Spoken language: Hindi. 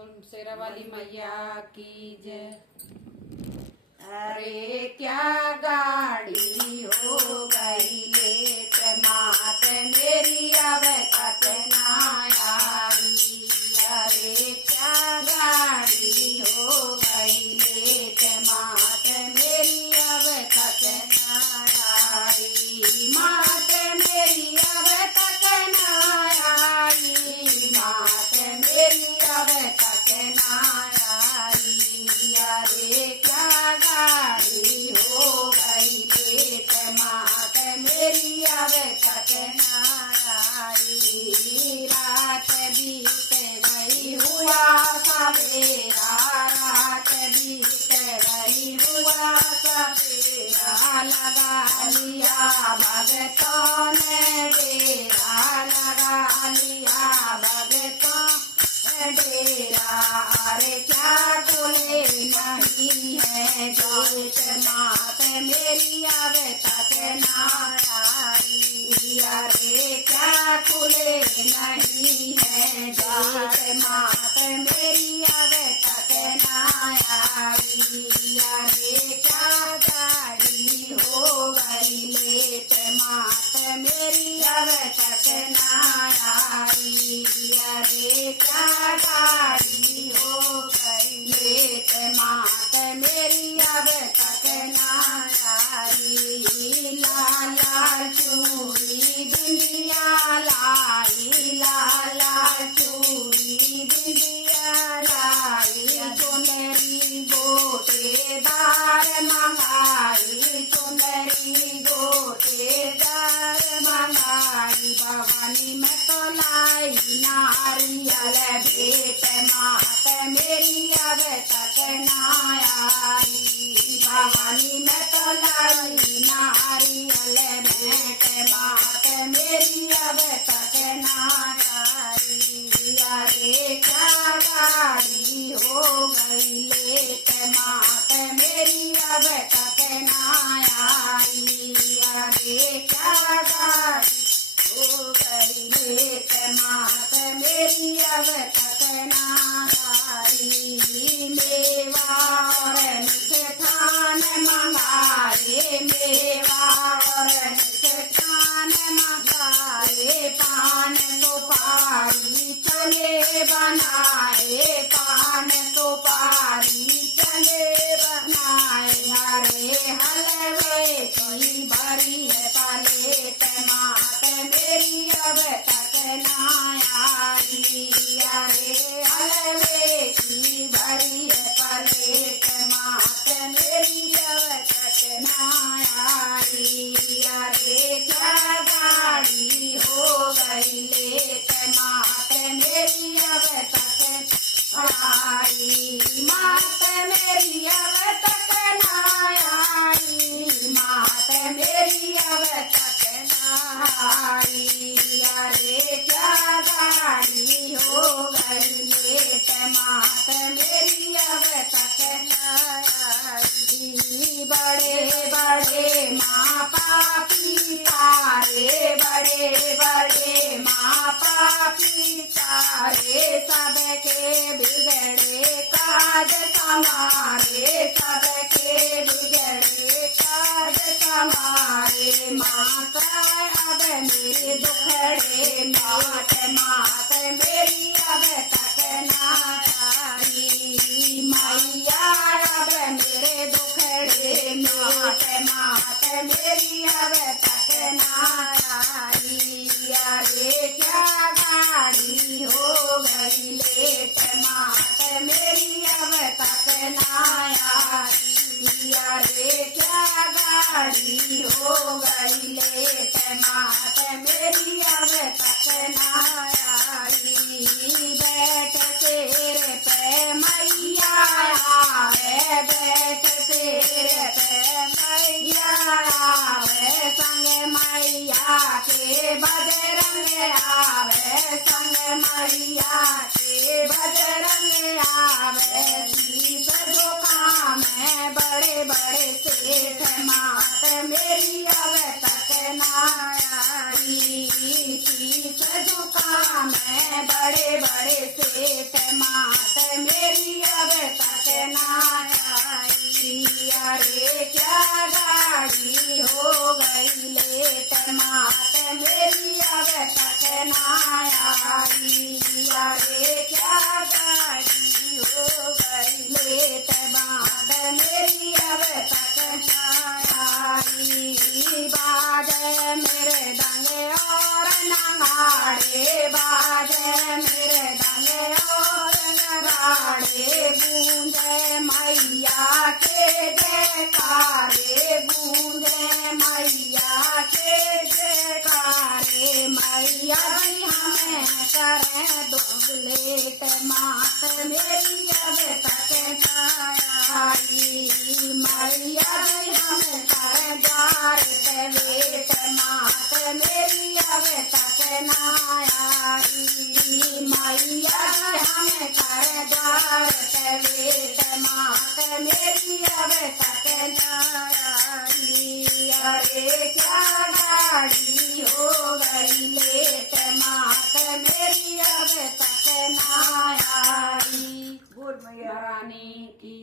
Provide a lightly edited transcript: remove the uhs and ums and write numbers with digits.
बोल शेरा वाली मैया की जय। अरे क्या गाड़ी हो गई लेट मात मेरी अब तक ना आई। अरे क्या गाड़ी हो गई लेट मात मेरी अब तक ना आई। मात मेरी अब तक ना आई। मात मेरी अब तक ना आई। अरे क्या गाड़ी हो गई लेट मात मेरी अब तक ना आई। रात बीत गई हुआ सवेरा। रात बीत गई हुआ सवेरा। लगा लिया भगतों ने डेरा। लगा लिया भगतों ने डेरा। अरे क्या खुले नहीं है गेट मात मेरी अब तक ना आई। अरे क्या खुले नहीं है गेट मात मेरी अब तक ना आई। अरे क्या गाड़ी हो गई लेट मात मेरी अब तक ना आई। अरे क्या गाड़ी हो गई लेट मात मेरी अब तक ना आई। लाल लाल चूड़ी बिंदिया लाई। लाल लाल चूड़ी बिंदिया लाई। चुनरी गोटेदार मंगाई। चुनरी गोटेदार मंगाई। भवानी में तो लाई नारियल भेंट मात मेरी अब तक ना आई। भवानी में तो लाई नारियल भेंट मात मेरी अब तक ना आई। अरे क्या गाड़ी हो गई लेट मात मेरी अब तक ना आई। अरे क्या गाड़ी हो गई लेट मात मेरी अब तक ना आई। मेवा और मिष्ठान मंगाए। मेवा और मिष्ठान मंगाए। पान सुपारी चले बनाए। पान सुपारी चले बनाए। अरे हलवे की भरी है प्लेट मात मेरी अब तक ना आई। अरे हलवे की भरी है प्लेट मात मेरी अब तक ना आई। अरे क्या गाड़ी हो गई लेट मात मेरी अब तक आई। मात मेरी अब तक ना आई। मात मेरी अब तक ना आई। अरे क्या गाड़ी हो गई लेट मात मेरी अब तक ना आई। बड़े बड़े माँ पापी तारे। बड़े बड़े माँ पापी तारे। सबके बिगड़े काज समारे। सबके बिगड़े काज समारे। मात अब मेरे दुखड़े मात मात मेरी अब तक ना आई। मैया अब मेरे दुखड़े मात मात मेरी अब तक ना आई। अरे क्या गाड़ी हो गई लेट मात मेरी अब तक ना आई। अरे क्या गाड़ी हो गई लेट मात मेरी अब तक ना आई। बैठ शेर पे मैया आवे। बैठ शेर पे मैया आवे। संग मैया के बजरंग आवे। संग मैया के बजरंग आवे। शीश दुकान में बड़े बड़े सेठ मात मेरी अब तक ना आई। शीश दुकान में बड़े बड़े सेठ मात आई। अरे क्या गाड़ी हो गई लेट बात मेरी अब तक ना आई। बाजे मेरे डंगे और नगाड़े, बाजे मेरे डंगे और नगाड़े, गूंजे मैया के जयकारे, गूंजे मैया के जयकारे। मैया जी हमें करें दोगलेट मात मेरी अब तक आई। मैया जी हमें करें द्वार पे वेट मात मेरी अब तक आई। मैया जी हमें करें द्वार पे वेट मात मेरी अब तक आई। अरे क्या गाड़ी हो गई लेट मात मेरी अब तक ना आई। बोल मैया रानी की